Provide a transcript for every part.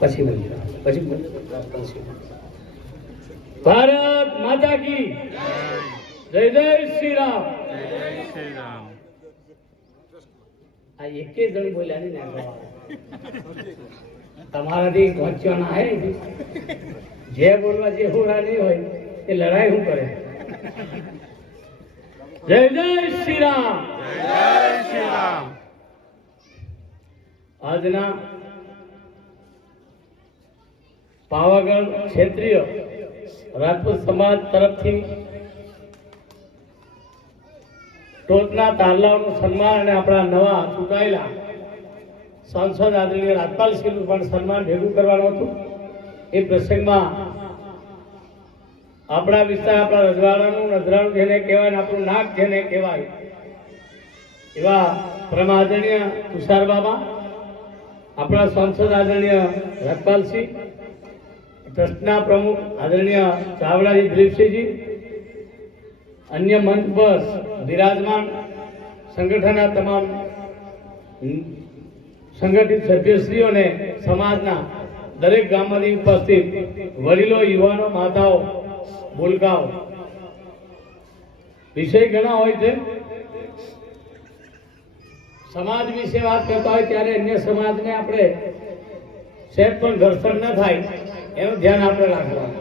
પછી ભારત માતા કી જય જય શ્રી રામ. આ એકે જણ બોલ્યા નહીં ને તમારાથી પહોંચ્યો ના હે જે બોલવા જે હોરા નહીં હોય એ લડાઈ શું કરે. જય જય શ્રી રામ. જય શ્રી રામ. આજના પાવાગઢ ક્ષેત્રીય રાજપૂત સમાજ તરફથી ટોચના તારલાઓનું સન્માન અને આપણા નવા ચૂંટાયેલા સાંસદ આદરણીય રાજપાલસિંહનું પણ સન્માન ભેગું કરવાનું હતું. એ પ્રસંગમાં આપણા વિસ્તાર, આપણા રજવાડાનું નજરાણું જેને કહેવાય, આપણું નાક જેને કહેવાય એવા પરમ આદરણીય તુષાર બાબા, આપણા સાંસદ આદરણીય રાજપાલસિંહ, ટ્રસ્ટના પ્રમુખ આદરણીય ચાવડાજી દિલીપસિંહજી, અન્ય મંચ પર બિરાજમાન સંગઠનના તમામ સંગઠિત સભ્યશ્રીઓને સમાજના દરેક ગામમાંથી ઉપસ્થિત વડીલો, યુવાનો, માતાઓ, ભૂલકાઓ, વિષય ઘણા હોય છે. સમાજ વિશે વાત કરતા હોય ત્યારે અન્ય સમાજને આપણે સહેજ પણ ઘર્ષણ ન થાય એનું ધ્યાન આપણે રાખવાનું.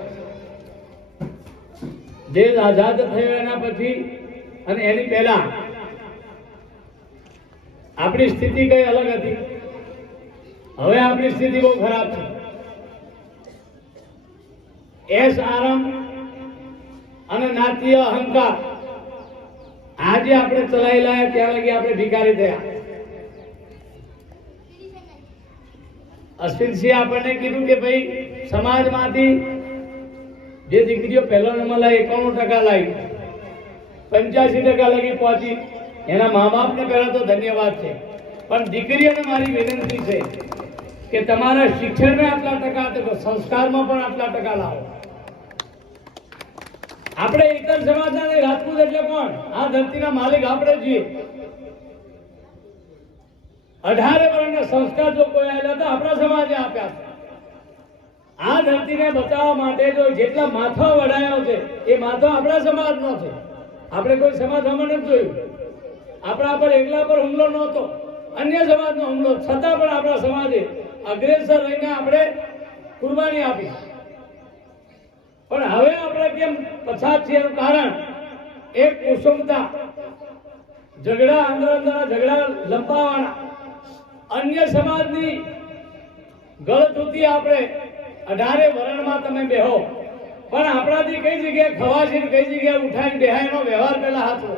દેશ આઝાદ થયો એના પછી અને એની પહેલા આપણી સ્થિતિ કઈ અલગ હતી. હવે આપણી સ્થિતિ બહુ ખરાબ છે. એસ આરામ અને નાતીય અહંકાર આજે આપણે ચલાવી લાયા ત્યાં લગી આપણે ભિખારી થયા. અશ્વિનસિંહ આપણને કીધું કે ભાઈ સમાજમાંથી જે દીકરીઓ પહેલો નંબર લાવી 91% લાવી, 85% લગી પહોંચી, એના મા બાપને પહેલા તો ધન્યવાદ છે. પણ દીકરીઓને મારી વિનંતી છે કે તમારા શિક્ષણમાં આટલા ટકા, સંસ્કારમાં પણ આટલા ટકા લાવો. આપણે ઇતર સમાજના રાજપૂત એટલે કોણ? આ ધરતીના માલિક આપણે છીએ. 18 વર્ષના સંસ્કાર જો કોઈ આવેલા તો આપણા સમાજે આપ્યા છે. આ ધરતીને બચાવવા માટે જો જેટલા માથા વડાયો છે એ માથા આપણા સમાજનો છે. આપણે કોઈ સમાજ હમણાં નથી જોયું. આપણા પર એકલા પર હુમલો નહોતો, અન્ય સમાજનો હુમલો, છતાં પણ આપણા સમાજે અગ્રેસર રહીને આપણે કુરબાની આપી. પણ હવે આપણે કેમ પછાત છે એનું કારણ એક કુસુમતા, ઝઘડા, અંદર ઝઘડા લંબાવાના, અન્ય સમાજની ગળથૂતી. આપણે 18 વરણમાં તમે બેહો, પણ આપણાથી કઈ જગ્યાએ ખવાશે, કઈ જગ્યાએ ઉઠાઈને બેહાય એનો વ્યવહાર પહેલા હાથો.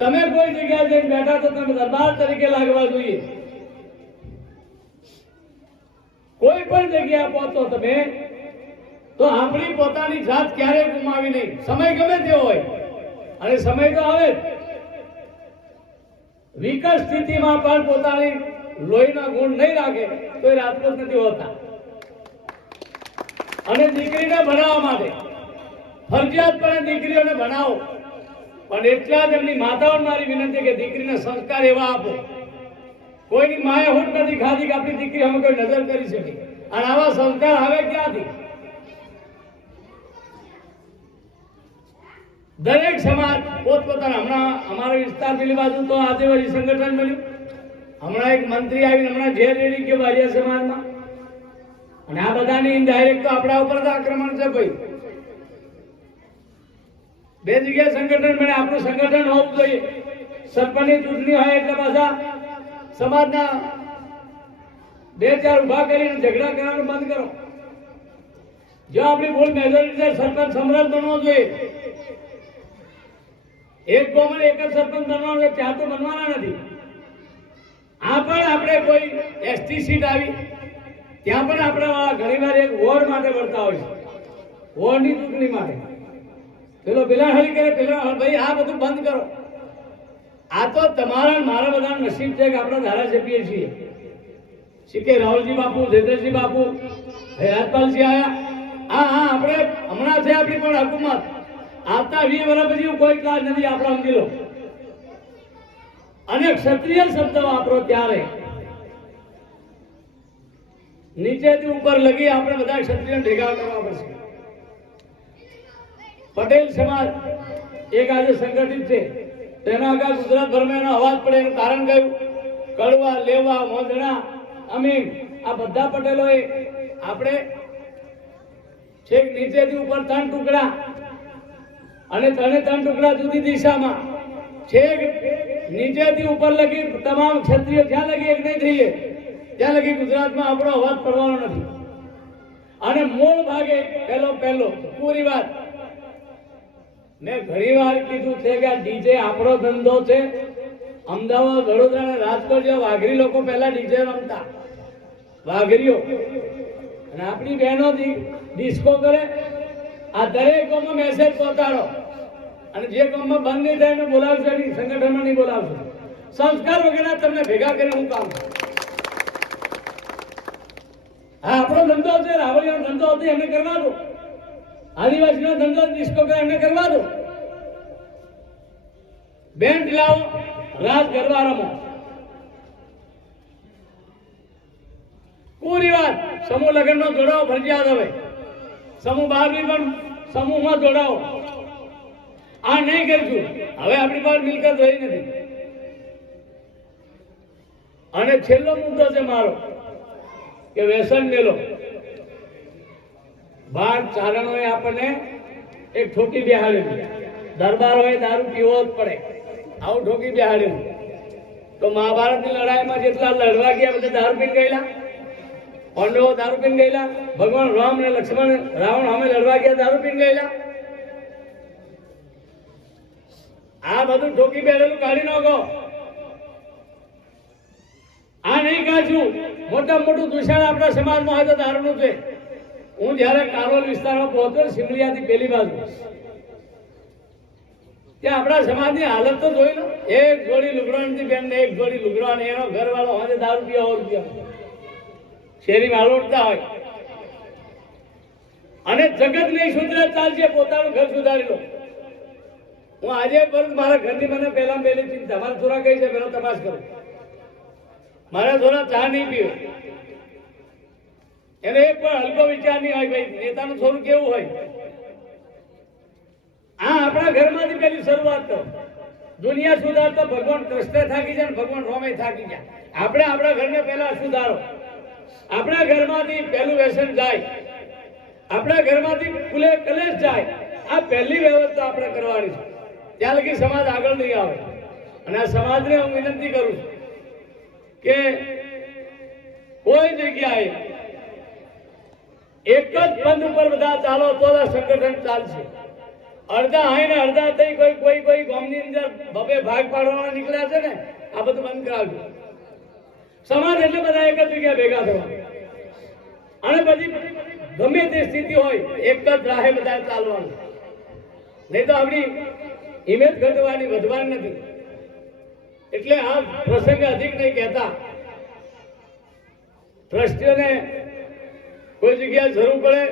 તમે કોઈ જગ્યાએ જઈને બેઠા તો તમે દરબાર તરીકે લાગવા જોઈએ. કોઈ પણ જગ્યાએ પહોંચો તમે તો આપણી પોતાની જાત ક્યારેય ગુમાવી નહીં. સમય ગમે તેવો હોય અને સમય તો આવે જ. વિકટ સ્થિતિમાં પણ પોતાની લોહીના ગુણ નહીં રાખે તો એ રાજપૂત નથી હોતા. અને દીકરીને ભણાવવા માટે ફરજિયાતપણે દીકરીઓને ભણાવો. પણ એટલા જ એમની માતાઓને મારી વિનંતી કે દીકરીને સંસ્કાર એવા આપો. કોઈની માએ હૂંટ નથી ખાધી કે આપણી દીકરી અમે કોઈ નજર કરી શકે. અને આવા સંસ્કાર આવે ક્યાંથી? દરેક સમાજ પોતપોતાના. હમણાં અમારા વિસ્તાર પેલી બાજુ તો આદિવાસી સંગઠન મળ્યું. હમણાં એક મંત્રી આવીને હમણાં ઝેર રેડી ગયો બારિયા સમાજમાં. અને આ બધાની ઇનડાયરેક્ટ તો આપણા ઉપર જ આક્રમણ છે ભાઈ. બે જગ્યાએ સંગઠન બને. આપણું સંગઠન હોવું જોઈએ. સરપંચની ચૂંટણી હોય એટલે પાછા સમાજના 2-4 ઉભા કરીને ઝઘડા કરવાનું બંધ કરો. જો આપણી ફૂલ મેજોરિટી સરપંચ સમ્રાટ બનવો જોઈએ. એક ગામમાં એક જ સરપંચ બનવાનો છે, 4 તો બનવાના નથી. આ પણ આપણે કોઈ એસટી સીટ આવી ત્યાં પણ આપણા ઘણી વાર એક વોર્ડ માટે વળતા હોય છે. વોર્ડની ચૂંટણી માટે પેલો પેલા હરી કરે, પેલા ભાઈ આ બધું બંધ કરો. આ તો તમારા મારા બધા નસીબ છે કે આપણા ધારાસભ્ય છીએ. કે રાહુલજી બાપુ, જયદ્રથજી બાપુ, રાજપાલસિંહ આયા. હા, આપણે હમણાં છે આપણી પણ હુકુમત. આવતા 20 વર્ષ પછી કોઈ ક્લાસ નથી. આપણે સમજી લો. અને ક્ષત્રિય શબ્દ વાપરો ત્યારે નીચેથી ઉપર લગી આપણે બધા ક્ષત્રિયોને ભેગા કરવા પડશે. પટેલ સમાજ એક આજે સંગઠિત છે, તેના આગળ ગુજરાતભરમાં એનો અવાજ પડે એનું કારણ કયું? કડવા, લેવા, મોંધણા, અમીન આ બધા પટેલોએ આપણે છેક નીચેથી ઉપર 3 ટુકડા અને 3 ટુકડા જુદી દિશામાં છેક નીચેથી ઉપર લગી તમામ ક્ષત્રિયો જ્યાં લગી એક નહીં થઈએ ત્યાં લગી ગુજરાતમાં આપણો અવાજ પડવાનો નથી. અને મૂળ ભાગે પહેલો પૂરી વાત મેં ઘણી વાર કીધું છે કે આ ડીજે આપણો ધંધો છે. અમદાવાદ, વડોદરા અને રાજકોટ જેવા વાઘરી લોકો પહેલા ડીજે રમતા, વાઘરીઓ, અને આપણી બહેનો ડિસ્કો કરે. આ દરેક ગામમાં મેસેજ પહોંચાડો અને જે ગામમાં બંધ નહીં થાય એને બોલાવશો નહીં, સંગઠનમાં નહીં બોલાવશો. સંસ્કાર વગેરે તમને ભેગા કરીને હું કામ કરું? હા, આપણો ધંધો છે, રાવળીનો ધંધો હતો એમને કરવા દો, આદિવાસીનો ધંધો ડિસ્કો કરે એમને કરવા દો. બેન્ડ લાવો, રાત ગરબા રમો. પૂરી વાત સમૂહ લગ્નમાં જોડાવો ફરજિયાત. હવે સમૂહ બહાર પણ સમૂહમાં જોડાવો. આ નહીં કરશું હવે આપણી પાસે મિલકત રહી નથી. અને છેલ્લો મુદ્દો છે મારો કે વ્યસન મેલો. બાર ચારણોએ આપણને એક ઠોકી બેહાડેલી, દરબારોએ દારૂ પીવો જ પડે આવું ઠોકી બેહાડેલું. તો મહાભારતની લડાઈમાં જેટલા લડવા ગયા બધા દારૂ પીને ગયેલા, પાંડવો દારૂ પીને ગયેલા, ભગવાન રામ ને લક્ષ્મણ રાવણ સામે લડવા ગયા દારૂ પીને ગયેલા. આ બધું ઠોકી બેહાડેલું કાઢી નાખો. આ નહીં કાઢશું. મોટામાં મોટું દૂષણ આપણા સમાજમાં હોય તો દારૂનું છે. હું જયારે કારોલ વિસ્તારમાં પહોંચ્યો, સિમલિયાથી પેલી બાજુ, ત્યાં આપણા સમાજની હાલત તો જોઈ લો. એક જોડી લુગડાની બેન ને એક જોડી લુગડાની, એનો ઘરવાળો હવે દારૂ પીવા રૂપિયા શેરીમાં લોટતા હોય. અને જગત નહીં સુધરે ચાલશે, પોતાનું ઘર સુધારી લો. હું આજે પણ મારા ઘરની મને પહેલી ચિંતા, મારા છોરા કઈ છે પેલો તપાસ કરો. મારા છોરા ચા નહીં પીવે, એને એક પણ હલકો વિચાર નહીં હોય ભાઈ નેતાનું છોરું કેવું હોય. આ આપણા ઘરમાંથી પેલી શરૂઆત કરો. દુનિયા સુધારતો ભગવાન કૃષ્ણ થાકી જાય, ભગવાન રોમે થાકી જાય. આપણે આપણા ઘરને પહેલા સુધારો. આપણા ઘરમાંથી પહેલું વ્યસન જાય, આપણા ઘરમાંથી કલેશ જાય. આ પહેલી વ્યવસ્થા આપણે કરવાની છે. ત્યાં લગી સમાજ આગળ નહીં આવે. અને આ સમાજને હું વિનંતી કરું છું કે કોઈ જગ્યાએ એક જ પંથ ઉપર બધા ચાલો તો આ સંગઠન ચાલશે. અડધા હાઈ ને અડધા થઈ કોઈ ગામની અંદર બબે ભાગ પાડવાના નીકળ્યા છે ને, આ બધું બંધ કરાવજો. સમાજ એટલે બધા એક જ જગ્યાએ ભેગા થવા. અને પછી ગમે તે સ્થિતિ હોય એક જ રાહે બધા ચાલવાનું. નહીં તો આપણી ઇમેજ ઘટવાની, વધવાની નથી. એટલે આ પ્રસંગે અધિક નહીં કહેતા. ટ્રસ્ટીઓને કોઈ જગ્યાએ જરૂર પડે,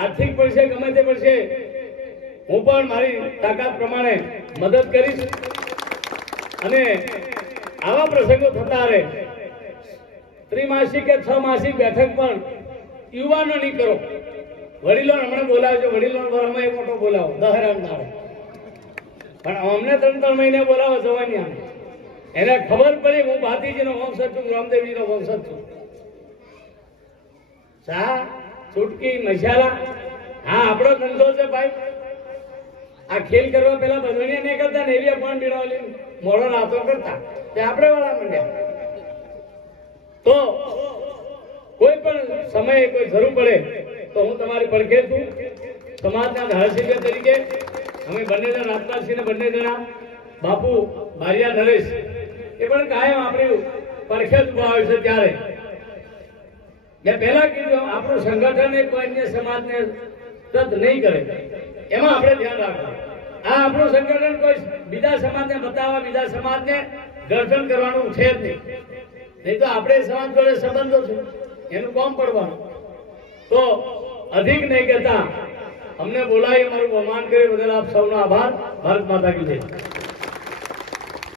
આર્થિક પડશે, ગમે તે પડશે, હું પણ મારી તાકાત પ્રમાણે મદદ કરીશ. અને આવા પ્રસંગો થતા રહે. ત્રિમાસિક કે 6 માસિક બેઠક પણ યુવાનો નહીં કરો. વડીલો હમણાં બોલાવે છે, વડીલો વરમાં મોટો બોલાવો દહરામ નાડે, પણ અમને 3 મહિને બોલાવો જવાની આને. એને ખબર પડી હું ભાતીજીનો વંશજ છું, રામદેવજીનો વંશજ છું. ચા ચૂટકી મસાલા, હા આપણો ધંધો છે ભાઈ. આ ખેલ કરવા પેલા બધોની નહીં કરતા ને, એવી પણ બીડાવલી મોડો નાતો કરતા તે આપણે વાળા મંડ્યા. તો કોઈ પણ સમયે કોઈ જરૂર પડે તો હું તમારી પડખે છું. સમાજના ધારાસભ્ય તરીકે અમે બંને જણા રાજનાથસિંહ ને બંને જણા બાપુ બારિયા નરેશ એ પણ કાયમ આપણી પડખે જ ઉભા હોય છે. ત્યારે મેં પહેલા કીધું આપણું સંગઠન એ કોઈ અન્ય સમાજને તદ નહીં કરે, એમાં આપણે ધ્યાન રાખવું. આ આપણું સંગઠન કોઈ બીજા સમાજને બતાવવા, બીજા સમાજને ઘર્ષણ કરવાનું છે જ નહીં. નહીં તો આપણે સમાજ જોડે સંબંધો છે, એનું કામ પડવાનું. તો અધિક નહીં કહેતા અમને બોલાવી અમારું બહુમાન કરી બદલ આપ સૌનો આભાર. ભારત માતા કી જય.